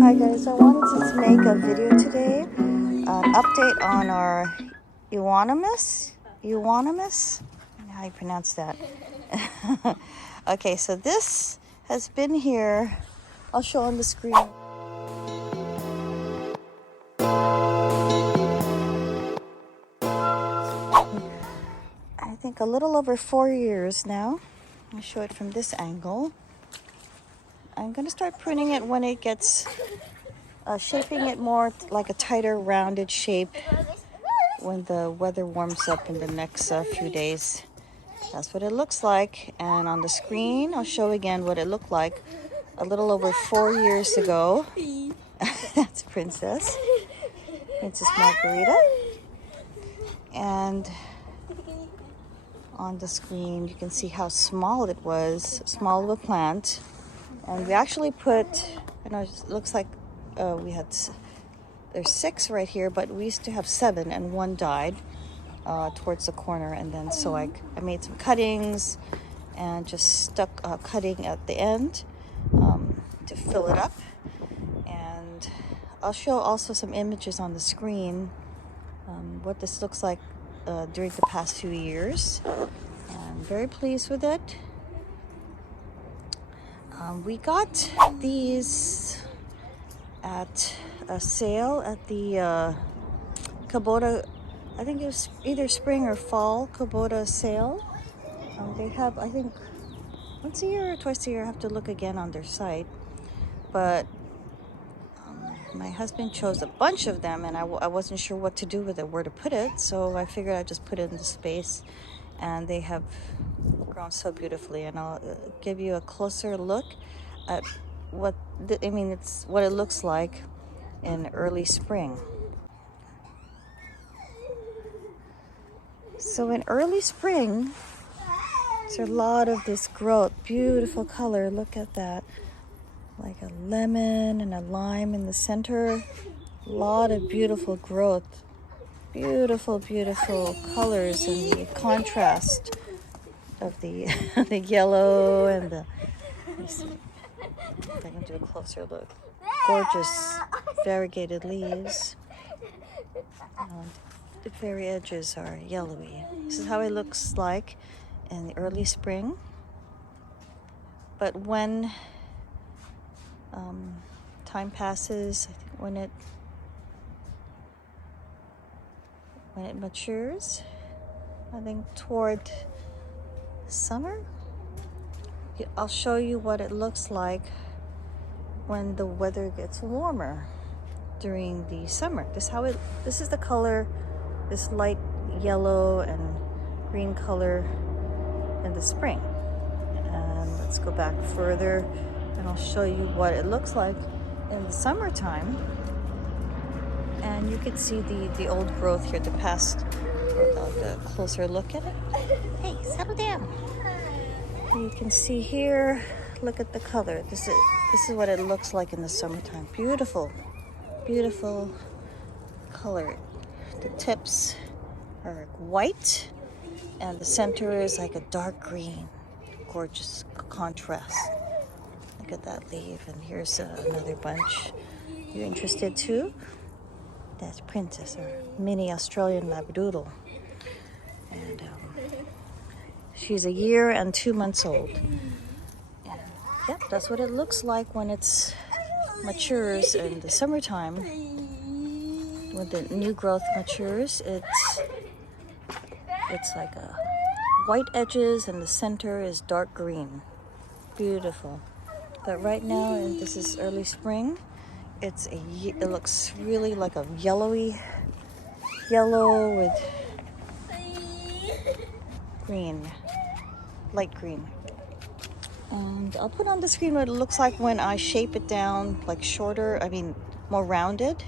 Hi guys, I wanted to make a video today, an update on our Euonymus, how you pronounce that. Okay, so this has been here. I'll show on the screen. I think a little over 4 years now. I'll show it from this angle. I'm gonna start pruning it when it gets shaping it more like a tighter rounded shape when the weather warms up in the next few days. That's what it looks like. And on the screen I'll show again what it looked like a little over 4 years ago. That's Princess Margarita. And on the screen you can see how small it was, small of a plant. And we actually put, I know it looks like there's 6 right here, but we used to have 7 and 1 died towards the corner. And then so I made some cuttings and just stuck cutting at the end to fill it up. And I'll show also some images on the screen what this looks like during the past few years. I'm very pleased with it. We got these at a sale at the Kubota. I think it was either spring or fall Kubota sale. They have, I think, once a year or twice a year. I have to look again on their site. But my husband chose a bunch of them, and I wasn't sure what to do with it, where to put it. So I figured I'd just put it in the space, and they have grown so beautifully. And I'll give you a closer look at it's what it looks like in early spring. So in early spring, there's a lot of this growth, beautiful color. Look at that, like a lemon and a lime in the center. A lot of beautiful growth, beautiful colors, and the contrast of the the yellow and the. Let me see if I can do a closer look. Gorgeous variegated leaves. The very edges are yellowy. This is how it looks like in the early spring. But when time passes, I think when it matures, I think toward summer, I'll show you what it looks like when the weather gets warmer during the summer. This is the color, this light yellow and green color in the spring. And let's go back further and I'll show you what it looks like in the summertime. And you can see the old growth here, the past growth. I'll get a closer look at it. Hey, settle down. You can see here, look at the color. This is what it looks like in the summertime. Beautiful color. The tips are white and the center is like a dark green. Gorgeous contrast. Look at that leaf. And here's another bunch. You interested too? That's Princess, or mini Australian Labradoodle. And she's 1 year and 2 months old. And yep, that's what it looks like when it's matures in the summertime. When the new growth matures, it's like a white edges and the center is dark green. Beautiful. But right now, and this is early spring, it looks really like a yellow with green, light green. And I'll put on the screen what it looks like when I shape it down, like shorter, more rounded.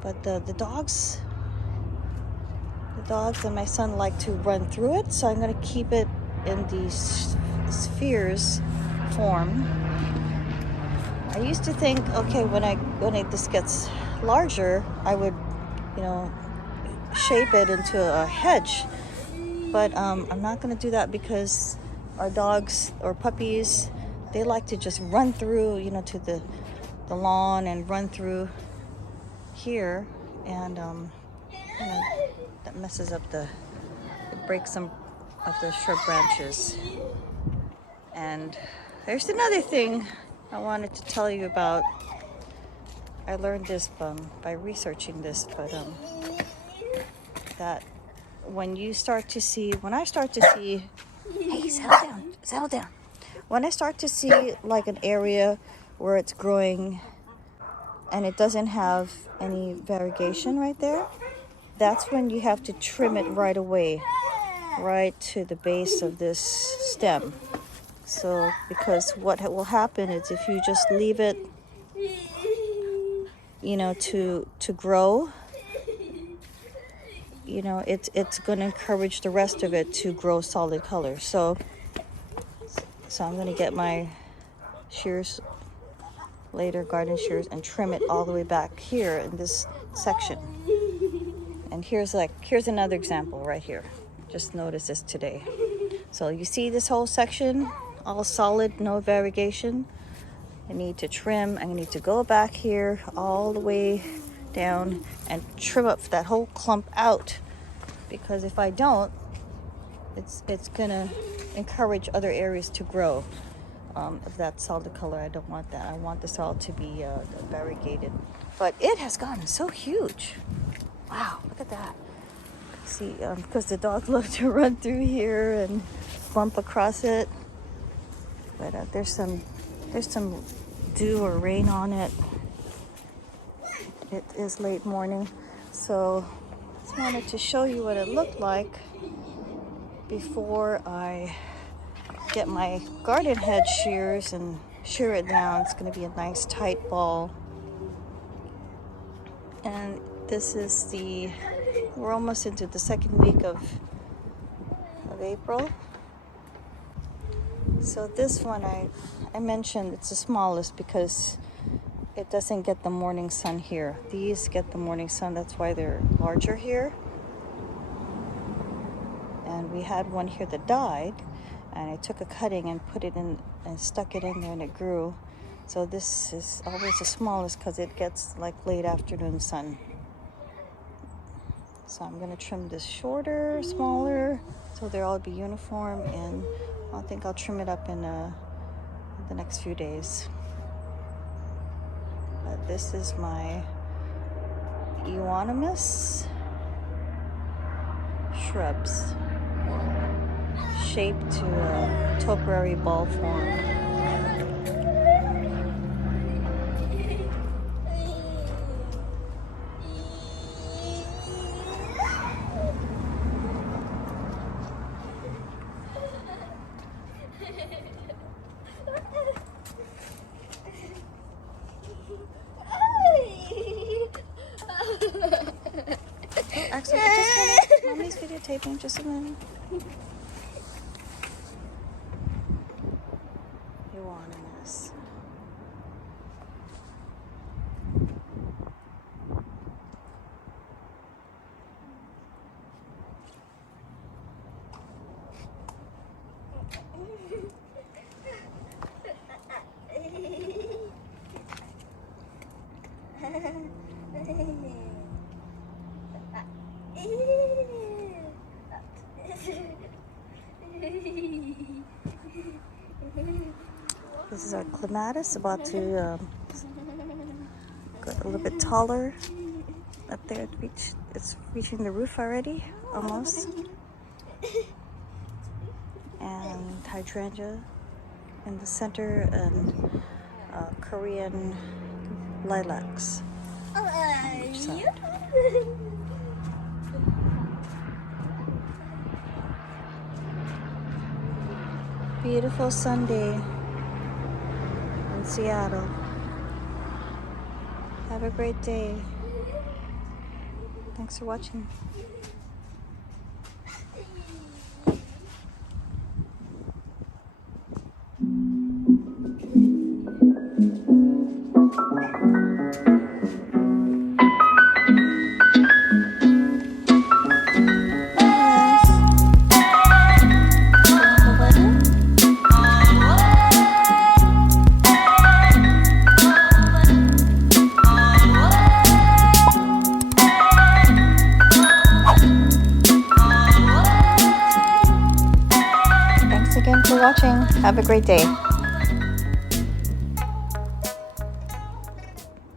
But the dogs and my son like to run through it, so I'm going to keep it in these spheres form. I used to think, okay, when this gets larger, I would, shape it into a hedge. But I'm not going to do that because our dogs or puppies, they like to just run through, to the lawn and run through here, and kinda, that messes up it breaks some of the shrub branches. And there's another thing I wanted to tell you about. I learned this by researching this, but that when I start to see, hey, settle down. When I start to see like an area where it's growing and it doesn't have any variegation right there, that's when you have to trim it right away, right to the base of this stem. So, because what will happen is if you just leave it, to grow, it's going to encourage the rest of it to grow solid color. So I'm going to get my shears later, garden shears, and trim it all the way back here in this section. And here's another example right here. Just notice this today. So you see this whole section, all solid, no variegation. I need to trim. I need to go back here all the way down and trim up that whole clump out, because if I don't, it's gonna encourage other areas to grow of that solid color. I don't want that. I want this all to be variegated. But it has gotten so huge. Wow, look at that. See, because the dogs love to run through here and bump across it. But there's some dew or rain on it. It is late morning, so just wanted to show you what it looked like before I get my garden head shears and shear it down. It's going to be a nice tight ball. And this is we're almost into the second week of April. So this one I mentioned it's the smallest because it doesn't get the morning sun here. These get the morning sun, that's why they're larger here. And we had one here that died, and I took a cutting and put it in and stuck it in there, and it grew. So this is always the smallest because it gets like late afternoon sun. So I'm going to trim this shorter, smaller, so they'll all be uniform, and I think I'll trim it up in the next few days. But this is my Euonymus shrubs, shaped to a topiary ball form. Actually, just a minute. Mommy's videotaping. Just a minute. Euonymus. This is our clematis, about to get a little bit taller up there. It's reaching the roof already, almost. And hydrangea in the center, and Korean lilacs on each side. Beautiful Sunday in Seattle. Have a great day. Thanks for watching. for watching. Have a great day.